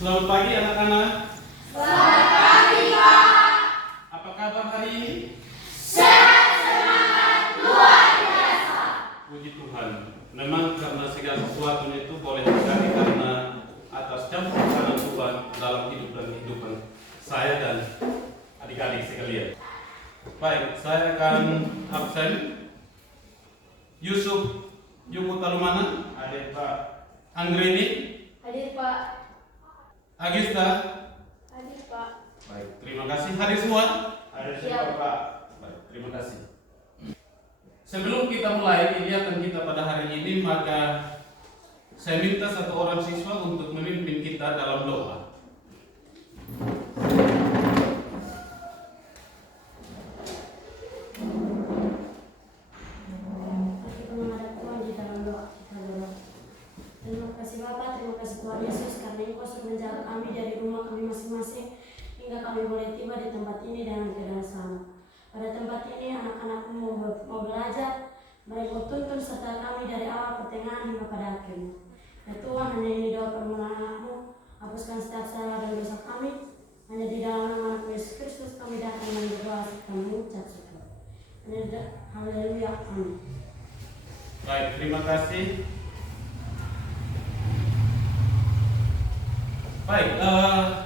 Selamat pagi anak-anak. Selamat pagi, Pak. Apa kabar hari ini? Sehat, semangat, luar biasa. Puji Tuhan. Memang karena segala sesuatu itu boleh terjadi karena atas campur tangan Tuhan dalam hidup dan kehidupan saya dan adik-adik sekalian. Baik, saya akan absen. Yusuf Yumu Talumana, ada Pak Anggrini, Hadir, Pak. Agista. Hadir, Pak. Baik, terima kasih. Hadir semua? Ada Siap. siapa, Pak? Baik, terima kasih. Sebelum kita mulai kegiatan kita pada hari ini, maka saya minta satu orang siswa untuk memimpin kita dalam doa. Kita menghadap Tuhan di dalam doa kita berdoa. Terima kasih Bapa, terima kasih Tuhan Yesus karena Engkau sudah menjaga kami dari rumah kami masing-masing hingga kami boleh tiba di tempat ini dengan keadaan selamat. Pada tempat ini anak-anakmu mau belajar, mereka tuntun serta kami dari awal pertengahan hingga pada akhirnya. Ya Tuhan, hanya ini doa permohonan anakmu, hapuskan setiap salah dan dosa kami. Hanya di dalam nama Yesus Kristus kami datang dan berdoa serta mengucap syukur. Haleluya, amin. Baik, terima kasih. Baik,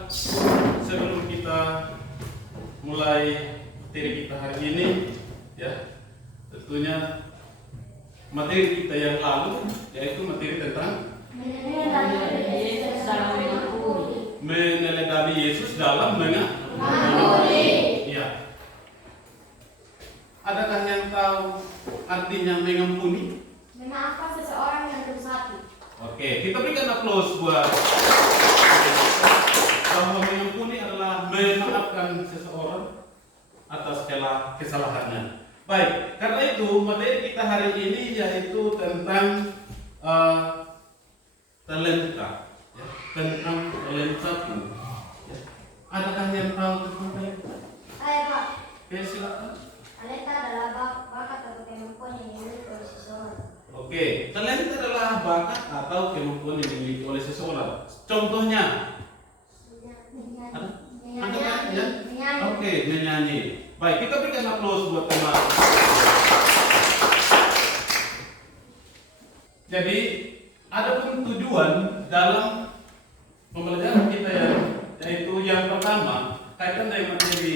sebelum kita mulai materi kita hari ini, ya, tentunya materi kita yang lalu yaitu materi tentang meneladabi Yesus dalam Mengampuni. Ya. Adakah yang tahu artinya mengampuni? Memaafkan seseorang yang terus hati. Oke, kita berikan aplaus buat bahwa mengampuni adalah memaafkan seseorang atas segala kesalahannya. Baik, karena itu materi kita hari ini yaitu tentang talenta, ya, tentang talentaku. Ya. Adakah yang tahu tentang talenta? Hai, Pak. Oke, silakan. Talenta adalah bakat atau kemampuan yang dimiliki oleh seseorang. Oke, talenta adalah bakat atau kemampuan yang dimiliki oleh seseorang. Contohnya, Menyanyi. ya? Menyanyi. Oke, menyanyi. Baik, kita berikan aplaus buat teman. Jadi, adapun tujuan dalam pembelajaran kita yaitu yang pertama kaitan dengan materi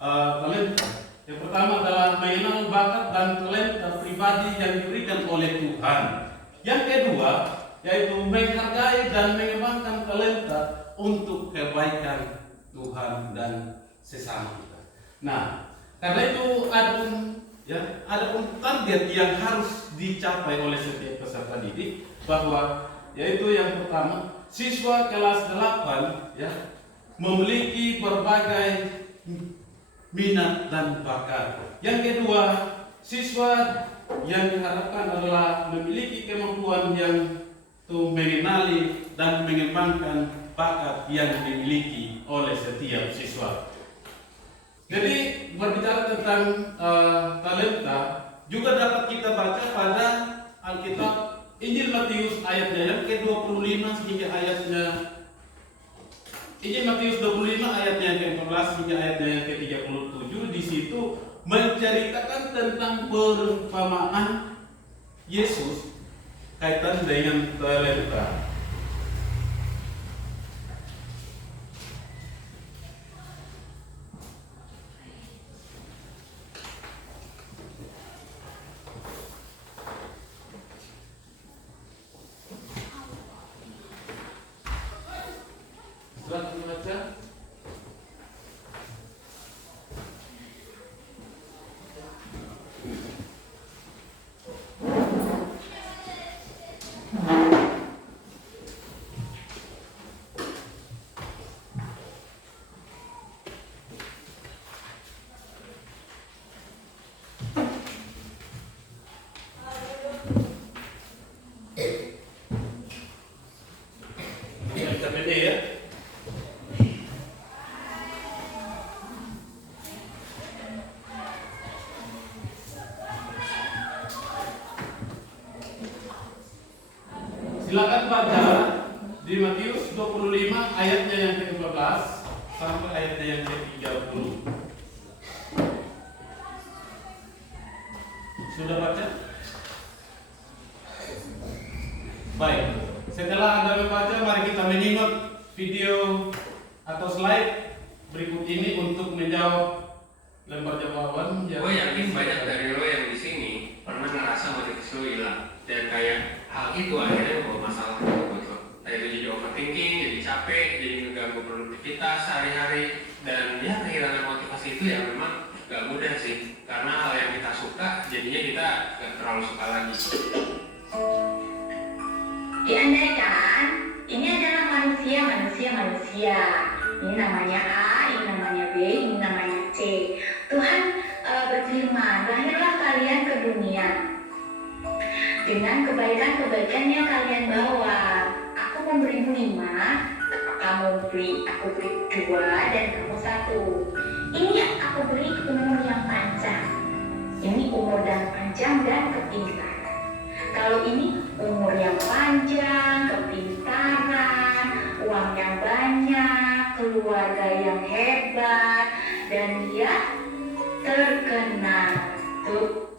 talenta. Yang pertama adalah mengenal bakat dan talenta pribadi yang diberikan oleh Tuhan. Yang kedua yaitu menghargai dan mengembangkan talenta untuk kebaikan Tuhan dan sesama kita. Nah, karena itu adapun target yang harus dicapai oleh setiap peserta didik bahwa yaitu yang pertama, siswa kelas 8 ya memiliki berbagai minat dan bakat. Yang kedua, siswa yang diharapkan adalah memiliki kemampuan yang mengenali dan mengembangkan bakat yang dimiliki oleh setiap siswa. Jadi berbicara tentang talenta juga dapat kita baca pada Alkitab Injil Matius ayatnya yang ke-25 hingga ayatnya Injil Matius 25 ayatnya yang ke-14 hingga ayatnya yang ke-37. Di situ menceritakan tentang perumpamaan Yesus kaitan dengan talenta. Setelah membaca, ya. 25 ayatnya yang ke-15 sampai ayatnya yang ke-30. Sudah baca? Baik. Setelah Anda membaca, mari kita menyimak video atau slide berikut ini untuk menjawab lembar jawaban. Gue yakin banyak dari lo yang di sini pernah ngerasa motivasi lo hilang dan kayak hal itu akhirnya membawa masalah buat lo. Entah itu jadi overthinking, jadi capek, jadi mengganggu produktivitas sehari-hari, dan ya kehilangan motivasi itu ya memang gak mudah sih, karena hal yang kita suka jadinya kita gak terlalu suka lagi. Diandaikan ini adalah manusia. Ini namanya A, ini namanya B, ini namanya C. Tuhan berfirman, lahirlah kalian ke dunia dengan kebaikan-kebaikan yang kalian bawa. Aku memberimu 5, aku beri 2, dan kamu 1. Ini yang aku beri umur yang panjang. Ini umur yang panjang dan kepintaran. Kalau ini umur yang panjang, kepintaran, uang yang banyak, keluarga yang hebat, dan dia terkenal. Tuh.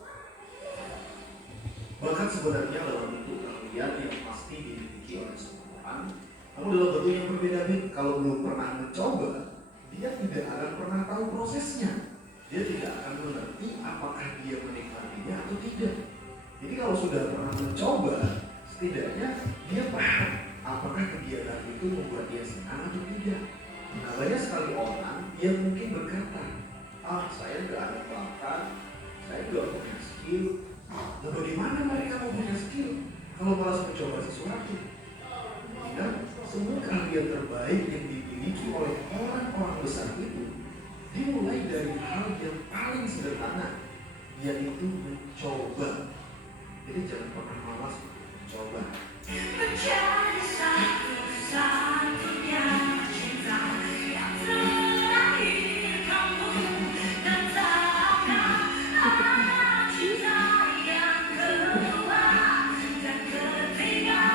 Bahkan sebenarnya dalam bentuk keahlian yang pasti dimiliki oleh semua orang, namun dalam bentuk yang berbeda-beda. Kalau belum pernah mencoba, dia tidak akan pernah tahu prosesnya. Dia tidak akan mengerti apakah dia menikmatinya atau tidak. Jadi kalau sudah pernah mencoba, setidaknya dia paham apakah kegiatan itu membuat dia senang atau tidak. Nah, banyak sekali orang yang mungkin berkata, saya nggak ada bakat, saya nggak punya skill. Nah, bagaimana mereka mau punya skill kalau malas mencoba sesuatu? Dan semua keahlian terbaik yang dimiliki oleh orang-orang besar itu dimulai dari hal yang paling sederhana, yaitu mencoba. Jadi jangan pernah malas mencoba. Menjadi satu-satunya cinta yang terakhir kamu, dan takkan ada cinta yang kedua dan ketiga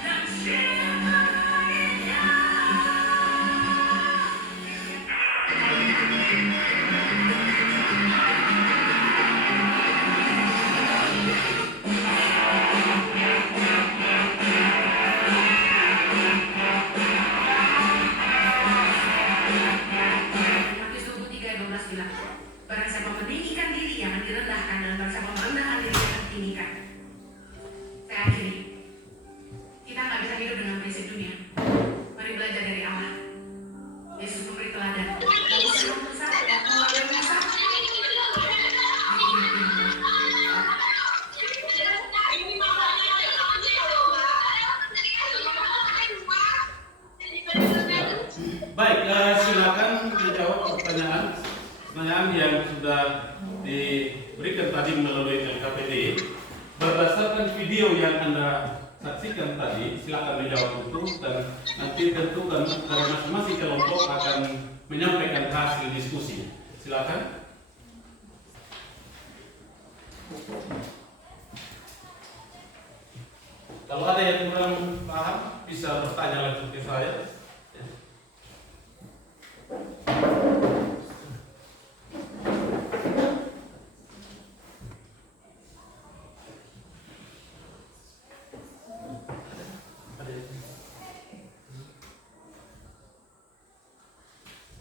dan cinta lainnya. Matius 23:12 bilang, barang siapa meninggikan diri akan direndahkan, dan barang siapa merendahkan diri akan ditinggikan. Saya akhiri, kita nggak bisa hidup dengan prinsip dunia. Mari belajar dari Allah. Yesus memberi teladan. Kamu senang Musa, keluarga Musa. Baik, silakan menjawab pertanyaan yang sudah diberikan tadi melalui LKPD. Berdasarkan video yang Anda saksikan tadi, silakan menjawab itu, dan nanti tentukan dari masing-masing kelompok akan menyampaikan hasil diskusi. Silakan. Kalau ada yang kurang paham, bisa bertanya langsung ke saya.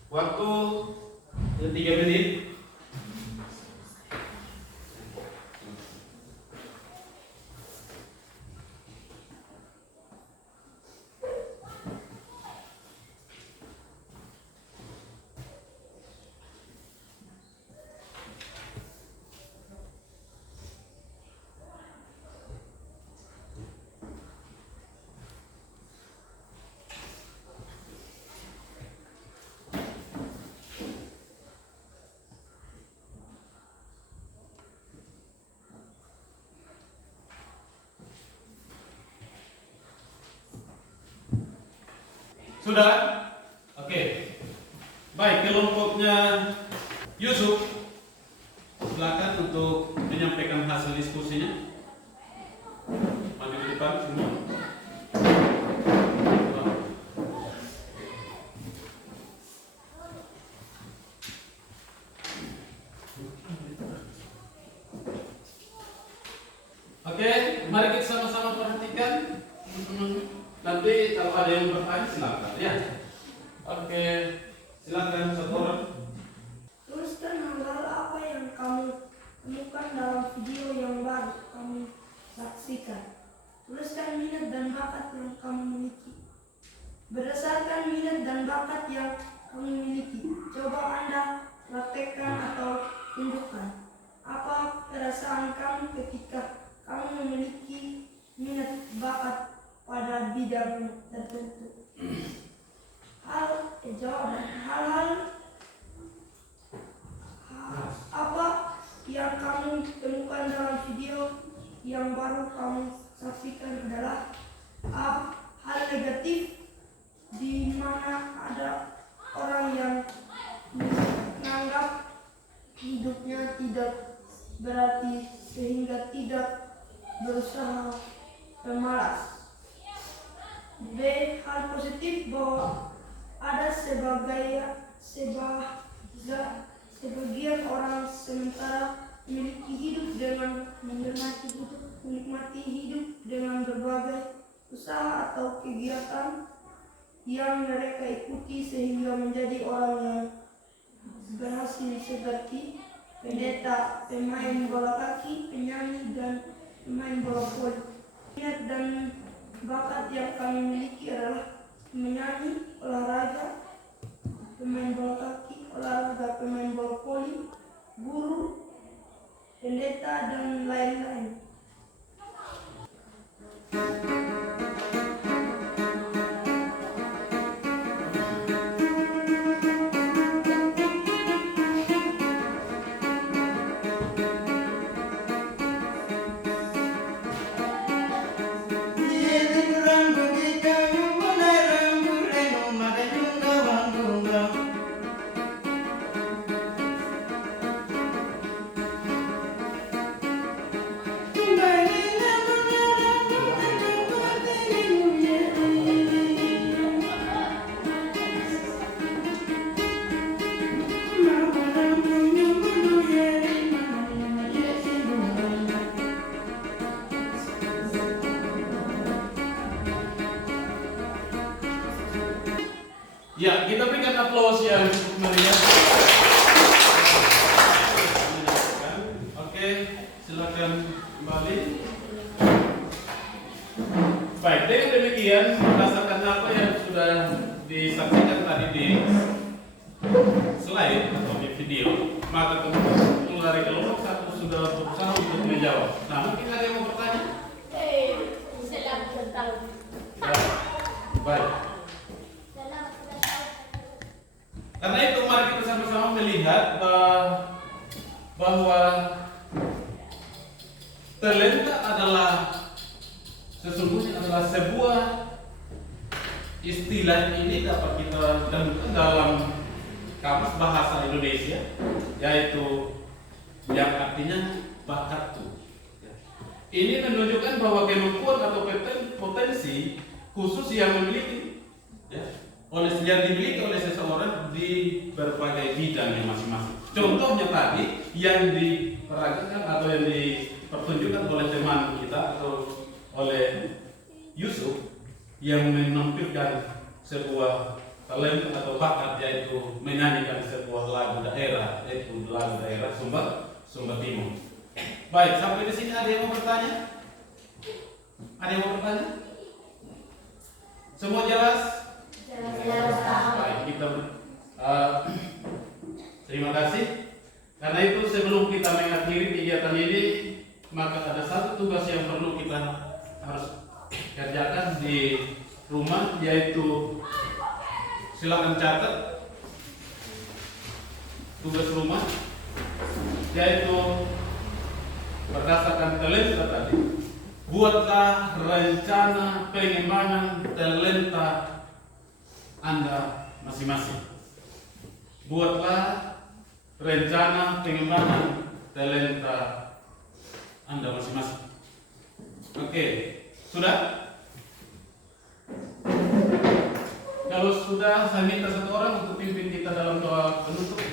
Waktu 3 menit. Sudah? Oke. Baik, kelompoknya Yusuf, silakan untuk menyampaikan hasil diskusinya. Maju ke depan semua. Oke, mari kita sama-sama perhatikan. Nanti kalau ada yang bertanya silakan ya. Oke, silakan satu orang. Tuliskan hal-hal apa yang kamu temukan dalam video yang baru kamu saksikan. Tuliskan minat dan bakat yang kamu miliki. Berdasarkan minat dan bakat yang kamu miliki, coba Anda praktekkan atau tunjukkan. Apa perasaan kamu ketika kamu memiliki minat bakat pada bidang tertentu? Hal-hal apa yang kamu temukan dalam video yang baru kamu saksikan adalah hal negatif di mana ada orang yang menganggap hidupnya tidak berarti sehingga tidak berusaha pemalas. B. Hal positif bahwa ada sebagian orang sementara memiliki hidup dengan menikmati hidup dengan berbagai usaha atau kegiatan yang mereka ikuti sehingga menjadi orang yang berhasil seperti pendeta, pemain bola kaki, penyanyi, dan pemain bola voli. Minat dan bakat yang kami miliki adalah menyanyi, olahraga, pemain bola kaki, olahraga, pemain bola voli, guru, pendeta, dan lain-lain. Ya, kita berikan aplaus yang cukup meriah. Oke, silakan kembali. Baik, dengan demikian berdasarkan apa yang sudah disaksikan tadi di slide atau di video, maka teman-teman dari kelompok satu sudah berusaha untuk menjawab. Nah, mungkin ada yang mau bertanya? Saya tahu. Ya. Baik. Karena itu mari kita sama-sama melihat bahwa talenta adalah sesungguhnya adalah sebuah istilah ini dapat kita temukan dalam kamus bahasa Indonesia, yaitu yang artinya bakat. Ini menunjukkan bahwa kemampuan atau potensi khusus yang dimiliki yang dimiliki oleh seseorang di berbagai bidang yang masing-masing. Contohnya tadi yang diperagakan atau yang dipertunjukkan oleh teman kita atau oleh Yusuf yang menampilkan sebuah talenta atau bakat, yaitu menyanyikan sebuah lagu daerah, yaitu lagu daerah Sumba Timur. Baik, sampai di sini ada yang mau bertanya? Ada yang mau bertanya? Semua jelas? Baik, kita terima kasih. Karena itu sebelum kita mengakhiri kegiatan ini, maka ada satu tugas yang perlu kita harus kerjakan di rumah, yaitu silakan catat tugas rumah, yaitu berdasarkan talenta tadi, buatlah rencana pengembangan talenta Anda masing-masing. Buatlah rencana pengembangan talenta Anda masing-masing. Oke, sudah? Kalau sudah, saya minta satu orang untuk pimpin kita dalam doa penutup.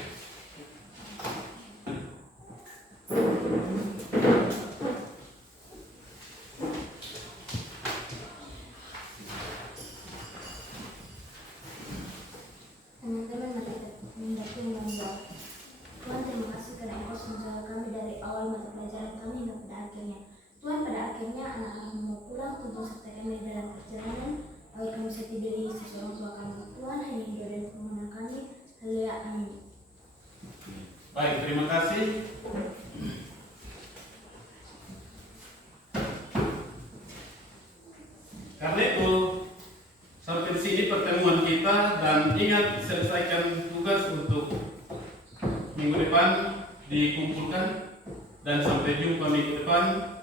seorang tua kami. Tuhan hanya hidup dan kemenangan kami. Haleluya, amin. Baik, terima kasih. Karena itu sampai di sini pertemuan kita, dan ingat selesaikan tugas untuk minggu depan dikumpulkan, dan sampai jumpa minggu depan.